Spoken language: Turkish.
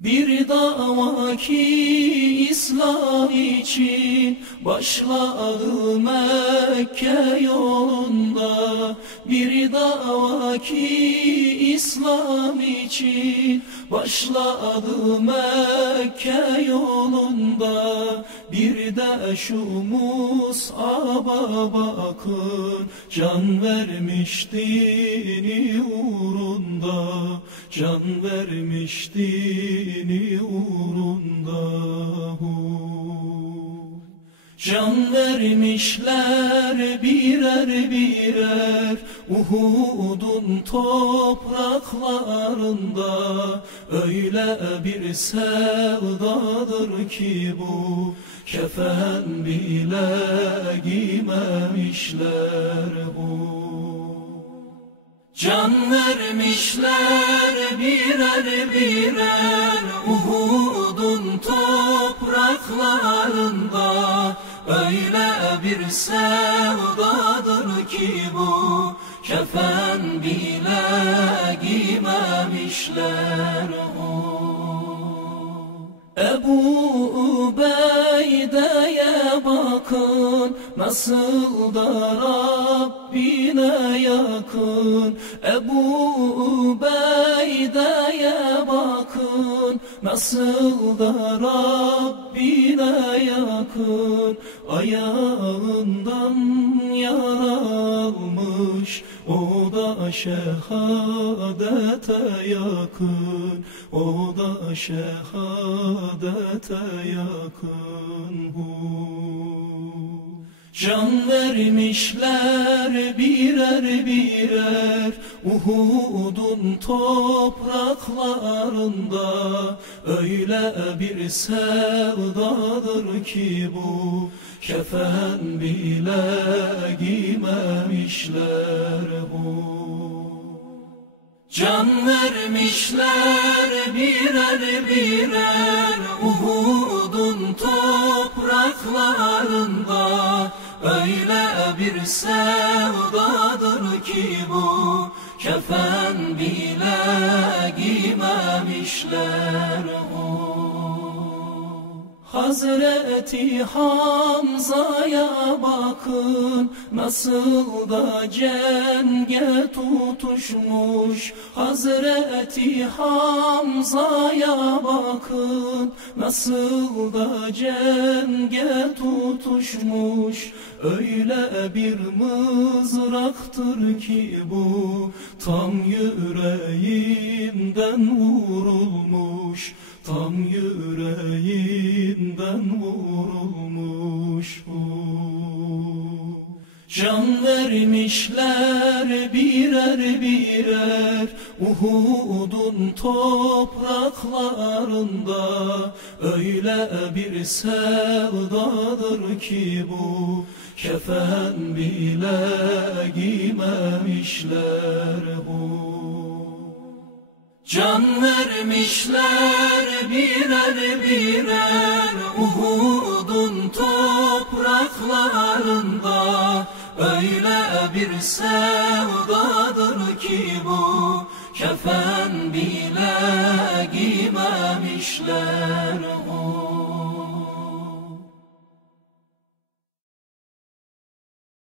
Bir dava ki İslam için başladı Mekke yolunda. Bir dava ki İslam için başladı Mekke yolunda. Bir de şu Mus'ab'a bakın, can vermiş dini uğrunda, can vermiş dini uğrunda. Can vermişler birer birer Uhud'un topraklarında. Öyle bir sevdadır ki bu, kefen bile giymemişler bu. Can vermişler birer birer Uhud'un topraklarında. Öyle bir sevdadır ki bu, kefen bile giymemişler o. Ebu Ubeyde'ye bakın, nasıl da Rabbine yakın. Ebu Ubeyde'ye bakın, nasıl da Rabbine yakın. Ayağından yaralmış, o da şehadete yakın. O da şehadete yakın. Can vermişler birer birer Uhud'un topraklarında. Öyle bir sevdadır ki bu, kefen bile giymemişler bu. Can vermişler birer birer Uhud'un topraklarında. Öyle bir sevdadır ki bu, kefen bile giymemişler o. Hazreti Hamza'ya bakın, nasıl da cenge tutuşmuş. Hazreti Hamza'ya bakın, nasıl da cenge tutuşmuş. Öyle bir mızraktır ki bu, tam yüreğinden vurulmuş. Tam yüreğinden vurulmuş bu. Can vermişler birer birer Uhud'un topraklarında. Öyle bir sevdadır ki bu, kefen bile giymemişler bu. Can vermişler birer birer Uhud'un topraklarında. Öyle bir sevdadır ki bu, kefen bile giymemişler o.